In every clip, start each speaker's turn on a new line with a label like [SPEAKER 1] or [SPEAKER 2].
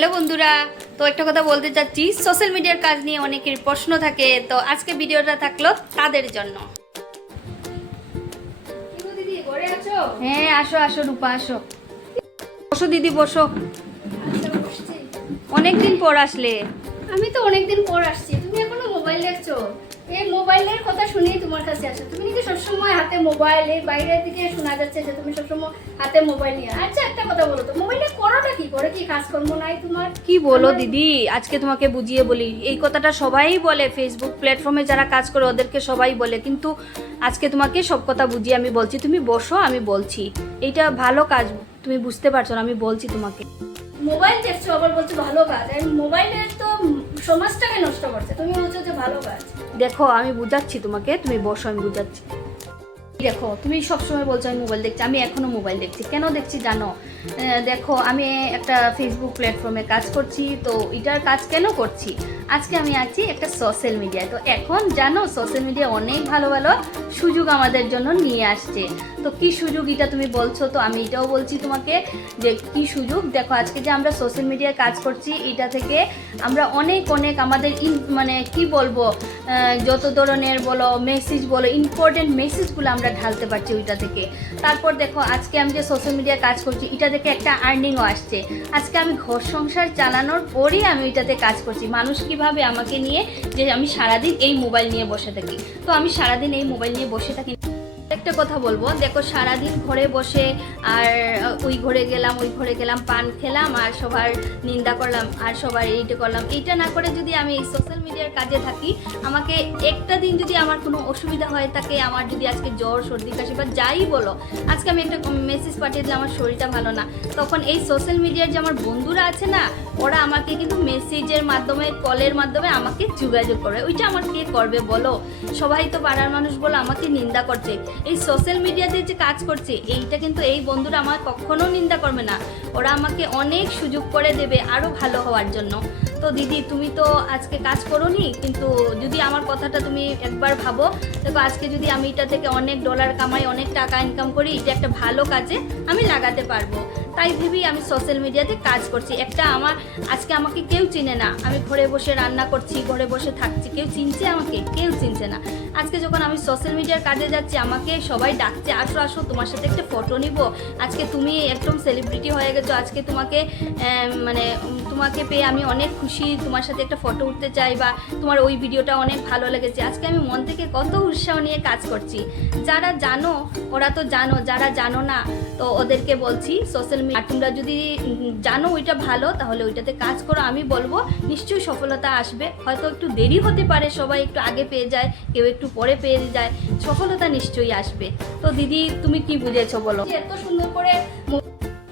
[SPEAKER 1] Hello বন্ধুরা তো একটা কথা বলতে চাচ্ছি সোশ্যাল মিডিয়ার কাজ নিয়ে অনেকের প্রশ্ন থাকে তো আজকে ভিডিওটা থাকল তাদের জন্য। হ্যাঁ আসো আসো রূপা আসো। বসো দিদি বসো।
[SPEAKER 2] আচ্ছা,
[SPEAKER 1] অনেকদিন পর আসলে।
[SPEAKER 2] আমি তো অনেকদিন পর আসছি তুমি এখনও মোবাইল দেখছ? এই মোবাইলের কথা শুনেই তোমার কাছে আসো। তুমি নাকি সবসময় হাতে মোবাইল এই বাইরের দিকে শোনা যাচ্ছে যে তুমি সবসময় হাতে মোবাইল নিয়ে আচ্ছা একটা কথা বলো তো মোবাইলে করোটা কি করে কি কাজকর্ম নাই তোমার?
[SPEAKER 1] কি বলো দিদি? আজকে তোমাকে বুঝিয়ে বলি। এই কথাটা সবাই বলে ফেসবুক প্ল্যাটফর্মে যারা কাজ করে ওদেরকে সবাই বলে। কিন্তু আজকে তোমাকে সব কথা বুঝিয়ে আমি বলছি। তুমি বসো আমি বলছি। এইটা ভালো কাজ। তুমি বুঝতে পারছ না আমি বলছি তোমাকে।
[SPEAKER 2] মোবাইল দেখছ আবার বলছো ভালো কাজ। আর মোবাইলের তো সমাজটাকে নষ্ট করছে। তুমি বলছো যে ভালো কাজ।
[SPEAKER 1] দেখো আমি বুঝাচ্ছি তোমাকে। তুমি বসো আমি বুঝাচ্ছি। দেখো, তুমি সবসময় বলছো আমি মোবাইল দেখছি, আমি এখনও মোবাইল দেখছি। কেন দেখছি জানো? দেখো, আমি একটা ফেসবুক প্ল্যাটফর্মে কাজ করছি, তো এটার কাজ কেন করছি? আজকে আমি আছি একটা সোশ্যাল মিডিয়ায় তো এখন জানো সোশ্যাল মিডিয়া অনেক ভালো ভালো সুযোগ আমাদের জন্য নিয়ে আসছে। তো কি সুযোগ এটা তুমি বলছো? তো আমি এটাও বলছি তোমাকে যে কি সুযোগ? দেখো, আজকে যে আমরা সোশ্যাল মিডিয়ায় কাজ করছি, এটা থেকে আমরা অনেক অনেক আমাদের মানে কি বলব যত ধরনের বলো মেসেজ বলো ইম্পর্টেন্ট মেসেজগুলো আমরা ঢালতে পারছি ওইটা থেকে। তারপর দেখো, আজকে আমি যে সোশ্যাল মিডিয়ায় কাজ করছি, এটা থেকে একটা আর্নিংও আসছে। আজকে আমি ঘর সংসার চালানোর পরই আমি ওইটাতে কাজ করছি। মানুষ কীভাবে আমাকে নিয়ে যে আমি সারাদিন এই মোবাইল নিয়ে বসে থাকি? তো আমি সারাদিন এই মোবাইল নিয়ে বসে থাকি একটা কথা বলব। দেখো, সারাদিন ঘরে বসে আর ওই ঘরে গেলাম, ওই ঘরে গেলাম, পান খেলাম আর সবার নিন্দা করলাম, আর সবার এইটা করলাম। এইটা না করে যদি আমি এই সোশ্যাল মিডিয়ার কাজে থাকি, আমাকে একটা দিন যদি আমার কোনো অসুবিধা হয় থাকে আমার যদি আজকে জ্বর, সর্দি, কাশি বা যাই বলো, আজকে আমি একটা মেসেজ পাঠিয়ে দিলাম, আমার শরীরটা ভালো না। তখন এই সোশ্যাল মিডিয়ার যে আমার বন্ধুরা আছে না, ওরা আমাকে কিন্তু মেসেজের মাধ্যমে কলের মাধ্যমে আমাকে যোগাযোগ করে। ওইটা আমার কে করবে বলো? সবাই তো পাড়ার মানুষ বলো, আমাকে নিন্দা করছে। এই সোশ্যাল মিডিয়াতে যে কাজ করছে, এইটা কিন্তু এই বন্ধুরা আমার কখনো নিন্দা করবে না। ওরা আমাকে অনেক সুযোগ করে দেবে আরও ভালো হওয়ার জন্য। তো দিদি, তুমি তো আজকে কাজ করোনি, কিন্তু যদি আমার কথাটা তুমি একবার ভাবো, দেখো আজকে যদি আমি এটা থেকে অনেক ডলার কামাই, অনেক টাকা ইনকাম করি, এটা একটা ভালো কাজে আমি লাগাতে পারব। তাই ভেবেই আমি সোশ্যাল মিডিয়াতে কাজ করছি। একটা আমার, আজকে আমাকে কেউ চিনে না। আমি ঘরে বসে রান্না করছি, ঘরে বসে থাকছি, কেউ চিনছে আমাকে, কেউ চিনছে না। আজকে যখন আমি সোশ্যাল মিডিয়ার কাজে যাচ্ছি, আমাকে সবাই ডাকছে, আসো আসো, তোমার সাথে একটা ফটো নিব। আজকে তুমি একদম সেলিব্রিটি হয়ে গেছো, আজকে তোমাকে মানে তোমাকে পেয়ে আমি অনেক খুশি তোমার সাথে একটা ফটো উঠতে চাই বা তোমার ওই ভিডিওটা অনেক ভালো লেগেছে। আজকে আমি মন থেকে কত উৎসাহ নিয়ে কাজ করছি। যারা জানো, ওরা তো জানো, যারা জানো না, তো ওদেরকে বলছি সোশ্যাল মিডিয়া তোমরা যদি জানো ওইটা ভালো, তাহলে ওইটাতে কাজ করো। আমি বলব, নিশ্চয়ই সফলতা আসবে। হয়তো একটু দেরি হতে পারে, সবাই একটু আগে পেয়ে যায়, কেউ একটু পরে পেয়ে যায়। সফলতা নিশ্চয়ই আসবে। তো দিদি, তুমি কি বুঝেছ বলো?
[SPEAKER 2] এত সুন্দর করে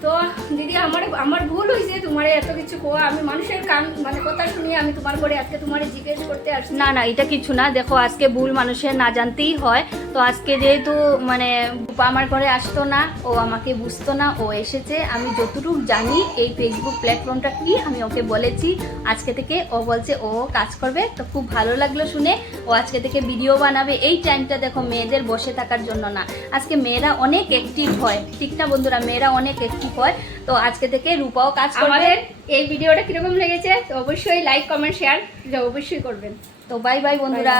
[SPEAKER 2] তো দিদি, আমার আমার ভুল হয়েছে তোমার এত কিছু কোয়া। আমি মানুষের কান মানে কথা শুনি আমি তোমার করে আজকে তোমার জিজ্ঞেস করতে আসছি।
[SPEAKER 1] না না, এটা কিছু না। দেখো, আজকে ভুল মানুষের না জানতেই হয়। তো আজকে যেহেতু মানে রূপা আমার ঘরে আসতো না ও আমাকে বুঝতো না ও এসেছে আমি যতটুকু জানি এই ফেসবুক প্ল্যাটফর্মটা কি আমি ওকে বলেছি আজকে থেকে ও বলছে ও কাজ করবে তো খুব ভালো লাগল শুনে ও আজকে থেকে ভিডিও বানাবে এই টাইমটা দেখো মেয়েদের বসে থাকার জন্য না আজকে মেয়েরা অনেক অ্যাক্টিভ হয় ঠিক না বন্ধুরা? মেয়েরা অনেক অ্যাক্টিভ হয় তো আজকে থেকে রূপাও কাজ করবে।
[SPEAKER 2] এই ভিডিওটা কীরকম লেগেছে তো অবশ্যই লাইক কমেন্ট শেয়ার অবশ্যই করবেন।
[SPEAKER 1] তো বাই বাই বন্ধুরা.